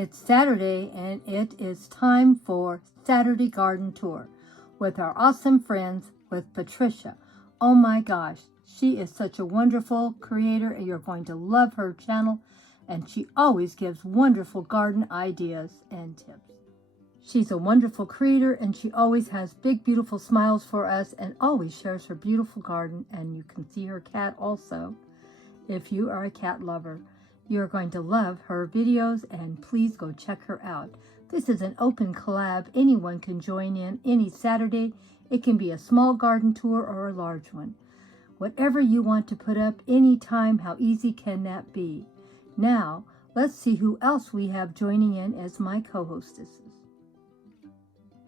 It's Saturday and it is time for Saturday Garden Tour with our awesome friends with Patricia. Oh my gosh, she is such a wonderful creator and you're going to love her channel, and she always gives wonderful garden ideas and tips. She's a wonderful creator and she always has big beautiful smiles for us and always shares her beautiful garden, and you can see her cat also. If you are a cat lover, you're going to love her videos, and please go check her out. This is an open collab. Anyone can join in any Saturday. It can be a small garden tour or a large one. Whatever you want to put up anytime, how easy can that be? Now, let's see who else we have joining in as my co-hostesses.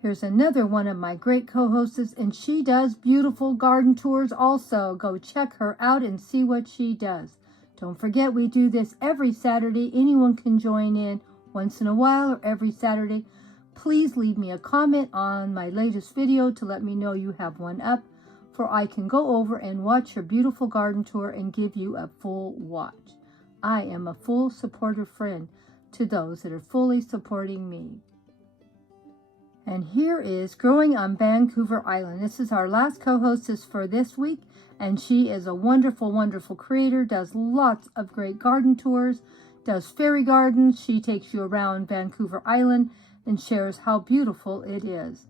Here's another one of my great co-hostess, and she does beautiful garden tours also. Go check her out and see what she does. Don't forget, we do this every Saturday. Anyone can join in once in a while or every Saturday. Please leave me a comment on my latest video to let me know you have one up, for I can go over and watch your beautiful garden tour and give you a full watch. I am a full supportive friend to those that are fully supporting me. And here is Growing on Vancouver Island. This is our last co-hostess for this week, and she is a wonderful, wonderful creator, does lots of great garden tours, does fairy gardens. She takes you around Vancouver Island and shares how beautiful it is.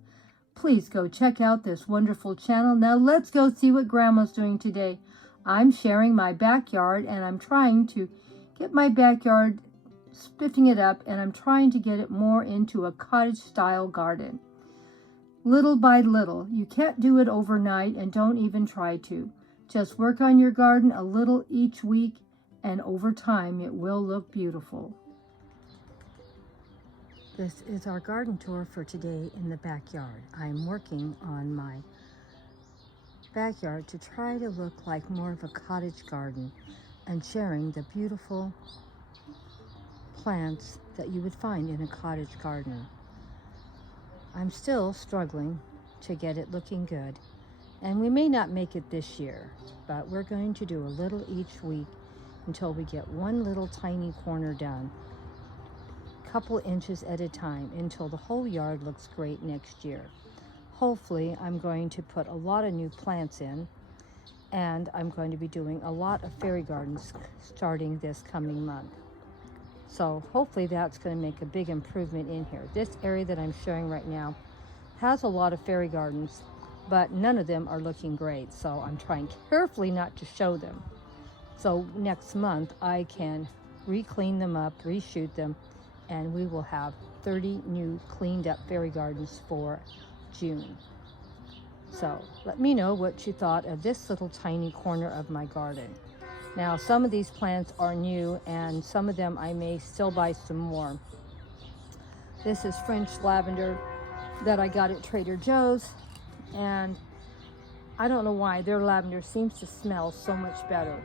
Please go check out this wonderful channel. Now let's go see what Grandma's doing today. I'm sharing my backyard, and I'm trying to get my backyard spiffing it up, and I'm trying to get it more into a cottage style garden. Little by little. You can't do it overnight, and don't even try to. Just work on your garden a little each week, and over time it will look beautiful. This is our garden tour for today in the backyard. I'm working on my backyard to try to look like more of a cottage garden and sharing the beautiful plants that you would find in a cottage garden. I'm still struggling to get it looking good, and we may not make it this year, but we're going to do a little each week until we get one little tiny corner done, a couple inches at a time, until the whole yard looks great next year. Hopefully, I'm going to put a lot of new plants in, and I'm going to be doing a lot of fairy gardens starting this coming month. So hopefully that's going to make a big improvement in here. This area that I'm showing right now has a lot of fairy gardens, but none of them are looking great. So I'm trying carefully not to show them. So next month I can re-clean them up, reshoot them, and we will have 30 new cleaned up fairy gardens for June. So let me know what you thought of this little tiny corner of my garden. Now, some of these plants are new, and some of them I may still buy some more. This is French lavender that I got at Trader Joe's, and I don't know why their lavender seems to smell so much better.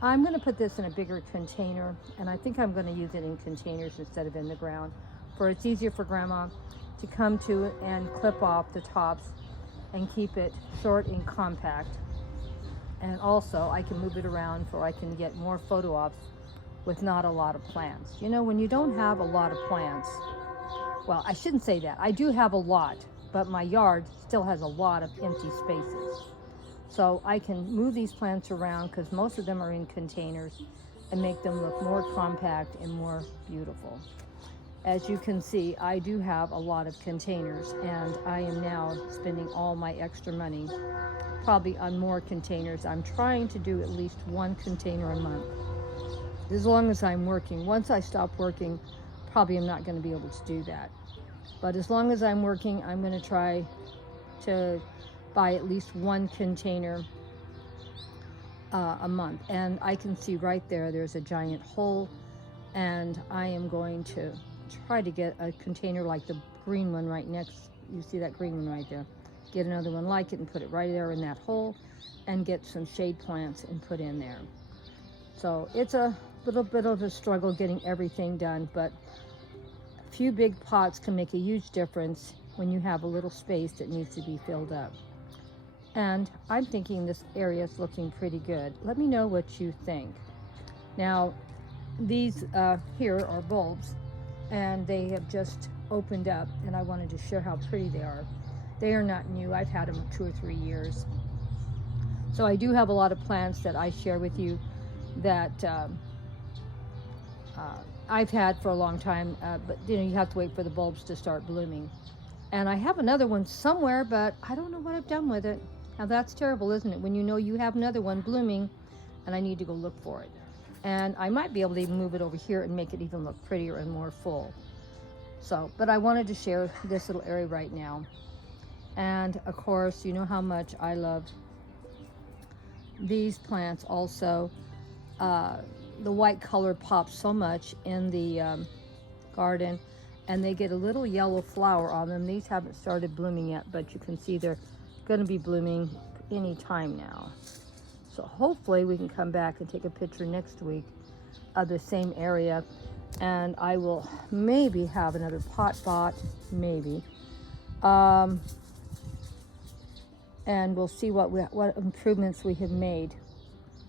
I'm going to put this in a bigger container, and I think I'm going to use it in containers instead of in the ground, for it's easier for Grandma to come to and clip off the tops and keep it short and compact. And also, I can move it around so I can get more photo ops with not a lot of plants. You know, when you don't have a lot of plants, well, I shouldn't say that. I do have a lot, but my yard still has a lot of empty spaces. So I can move these plants around, because most of them are in containers, and make them look more compact and more beautiful. As you can see, I do have a lot of containers, and I am now spending all my extra money probably on more containers. I'm trying to do at least one container a month, as long as I'm working. Once I stop working, probably I'm not going to be able to do that. But as long as I'm working, I'm going to try to buy at least one container a month. And I can see right there, there's a giant hole, and I am going to try to get a container like the green one right next. You see that green one right there? Get another one like it and put it right there in that hole, and get some shade plants and put in there. So it's a little bit of a struggle getting everything done, but a few big pots can make a huge difference when you have a little space that needs to be filled up. And I'm thinking this area is looking pretty good. Let me know what you think. Now, these here are bulbs, and they have just opened up, and I wanted to share how pretty they are. They are not new. I've had them 2 or 3 years. So I do have a lot of plants that I share with you that I've had for a long time, but you know, you have to wait for the bulbs to start blooming. And I have another one somewhere, but I don't know what I've done with it. Now that's terrible, isn't it? When you know you have another one blooming and I need to go look for it. And I might be able to even move it over here and make it even look prettier and more full. So, but I wanted to share this little area right now. And of course, you know how much I love these plants also. The white color pops so much in the garden, and they get a little yellow flower on them. These haven't started blooming yet, but you can see they're going to be blooming any time now. So hopefully we can come back and take a picture next week of the same area, and I will maybe have another pot bought, maybe. And we'll see what improvements we have made.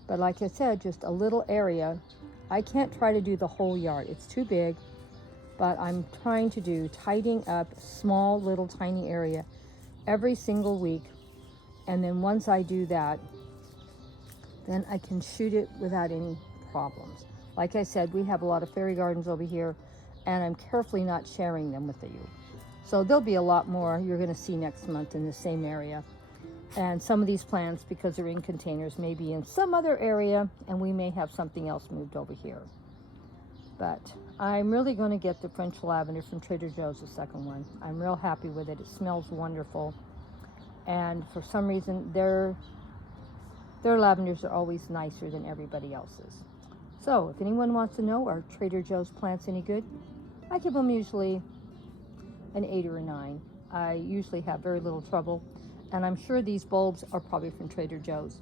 But like I said, just a little area. I can't try to do the whole yard. It's too big. But I'm trying to do tidying up small little tiny area every single week. And then once I do that, then I can shoot it without any problems. Like I said, we have a lot of fairy gardens over here, and I'm carefully not sharing them with you. So there'll be a lot more you're going to see next month in the same area. And some of these plants, because they're in containers, may be in some other area, and we may have something else moved over here. But I'm really going to get the French lavender from Trader Joe's, the second one. I'm real happy with it. It smells wonderful. And for some reason, their lavenders are always nicer than everybody else's. So if anyone wants to know, are Trader Joe's plants any good? I give them usually an 8 or a 9. I usually have very little trouble. And I'm sure these bulbs are probably from Trader Joe's.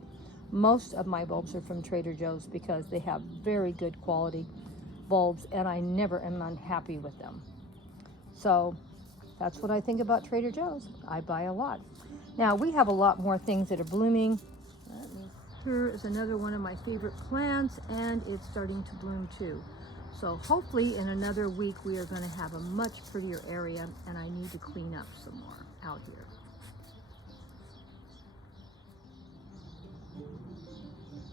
Most of my bulbs are from Trader Joe's because they have very good quality bulbs, and I never am unhappy with them. So that's what I think about Trader Joe's. I buy a lot. Now we have a lot more things that are blooming. Here is another one of my favorite plants, and it's starting to bloom too. So hopefully in another week we are going to have a much prettier area, and I need to clean up some more out here.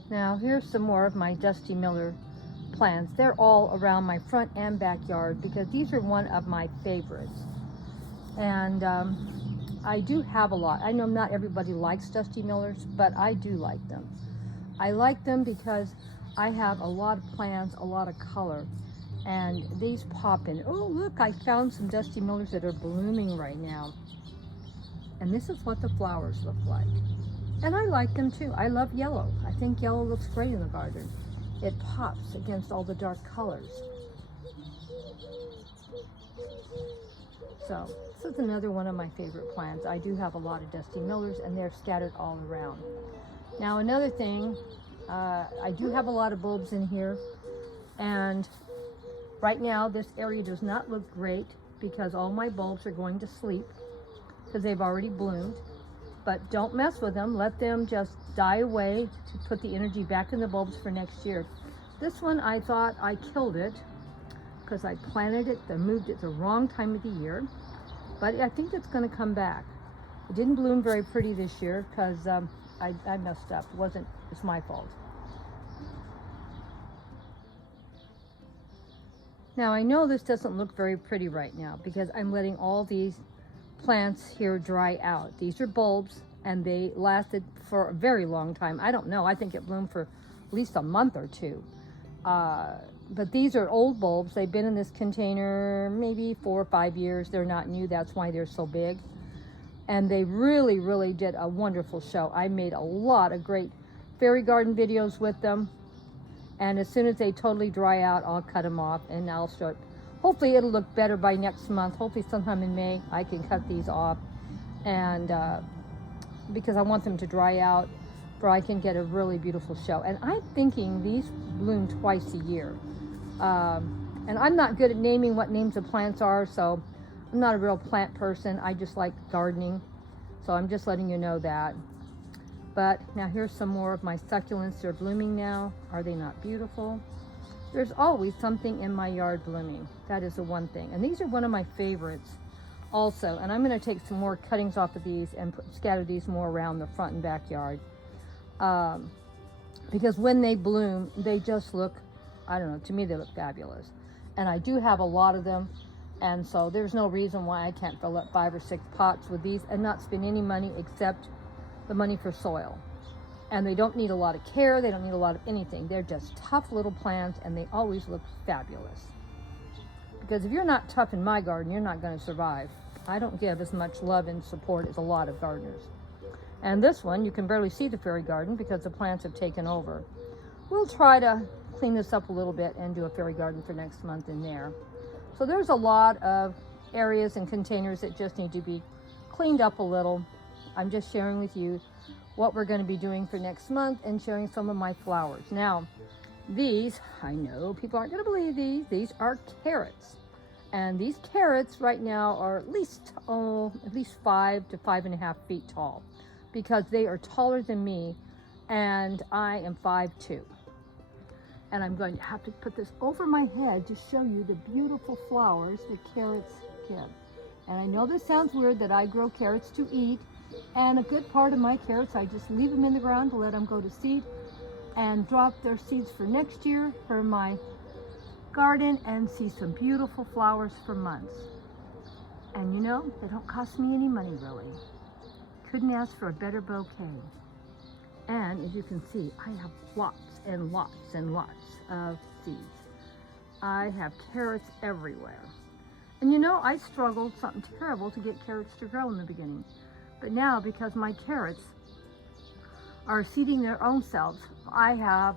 Now here's some more of my Dusty Miller plants. They're all around my front and backyard because these are one of my favorites. And I do have a lot. I know not everybody likes Dusty Millers, but I do like them. I like them because I have a lot of plants, a lot of color, and these pop in. Oh look, I found some Dusty Millers that are blooming right now. And this is what the flowers look like. And I like them too. I love yellow. I think yellow looks great in the garden. It pops against all the dark colors. So this is another one of my favorite plants. I do have a lot of Dusty Millers, and they're scattered all around. Now another thing, I do have a lot of bulbs in here, and right now this area does not look great because all my bulbs are going to sleep because they've already bloomed. But don't mess with them. Let them just die away to put the energy back in the bulbs for next year. This one, I thought I killed it because I planted it and moved it the wrong time of the year. But I think it's going to come back. It didn't bloom very pretty this year because I messed up. It's my fault. Now I know this doesn't look very pretty right now because I'm letting all these plants here dry out. These are bulbs, and they lasted for a very long time. I don't know. I think it bloomed for at least a month or two. But these are old bulbs. They've been in this container maybe 4 or 5 years. They're not new. That's why they're so big. And they really, really did a wonderful show. I made a lot of great fairy garden videos with them. And as soon as they totally dry out, I'll cut them off and I'll show it. Hopefully it'll look better by next month. Hopefully sometime in May I can cut these off, and because I want them to dry out where I can get a really beautiful show. And I'm thinking these bloom twice a year. And I'm not good at naming what names of plants are, so I'm not a real plant person. I just like gardening. So I'm just letting you know that. But now here's some more of my succulents. They're blooming now. Are they not beautiful? There's always something in my yard blooming. That is the one thing. And these are one of my favorites also. And I'm going to take some more cuttings off of these and scatter these more around the front and backyard. Because when they bloom, they just look, I don't know, to me they look fabulous. And I do have a lot of them. And so there's no reason why I can't fill up 5 or 6 pots with these and not spend any money except the money for soil. And they don't need a lot of care. They don't need a lot of anything. They're just tough little plants, and they always look fabulous. Because if you're not tough in my garden, you're not going to survive. I don't give as much love and support as a lot of gardeners. And this one, you can barely see the fairy garden because the plants have taken over. We'll try to clean this up a little bit and do a fairy garden for next month in there. So there's a lot of areas and containers that just need to be cleaned up a little. I'm just sharing with you what we're going to be doing for next month and sharing some of my flowers. Now, these, I know people aren't going to believe these are carrots. And these carrots right now are at least 5 to 5.5 feet tall, because they are taller than me, and I am 5'2". And I'm going to have to put this over my head to show you the beautiful flowers the carrots give. And I know this sounds weird that I grow carrots to eat, and a good part of my carrots, I just leave them in the ground to let them go to seed and drop their seeds for next year for my garden and see some beautiful flowers for months. And you know, they don't cost me any money really. Couldn't ask for a better bouquet. And as you can see, I have lots and lots and lots of seeds. I have carrots everywhere. And you know, I struggled something terrible to get carrots to grow in the beginning. But now, because my carrots are seeding their own selves, I have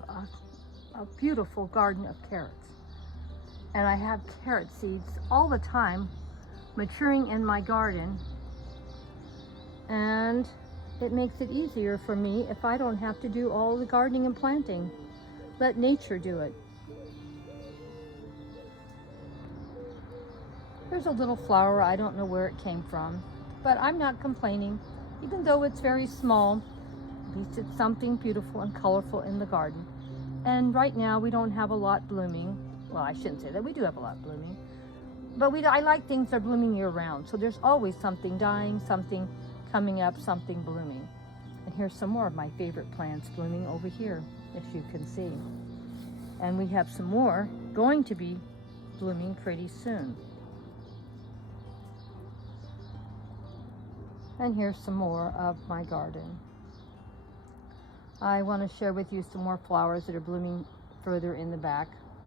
a beautiful garden of carrots. And I have carrot seeds all the time maturing in my garden. And it makes it easier for me if I don't have to do all the gardening and planting. Let nature do it. There's a little flower, I don't know where it came from, but I'm not complaining. Even though it's very small, at least it's something beautiful and colorful in the garden. And right now we don't have a lot blooming. Well, I shouldn't say that, we do have a lot blooming. But I like things that are blooming year round. So there's always something dying, something coming up, something blooming. And here's some more of my favorite plants blooming over here, as you can see. And we have some more going to be blooming pretty soon. And here's some more of my garden. I want to share with you some more flowers that are blooming further in the back.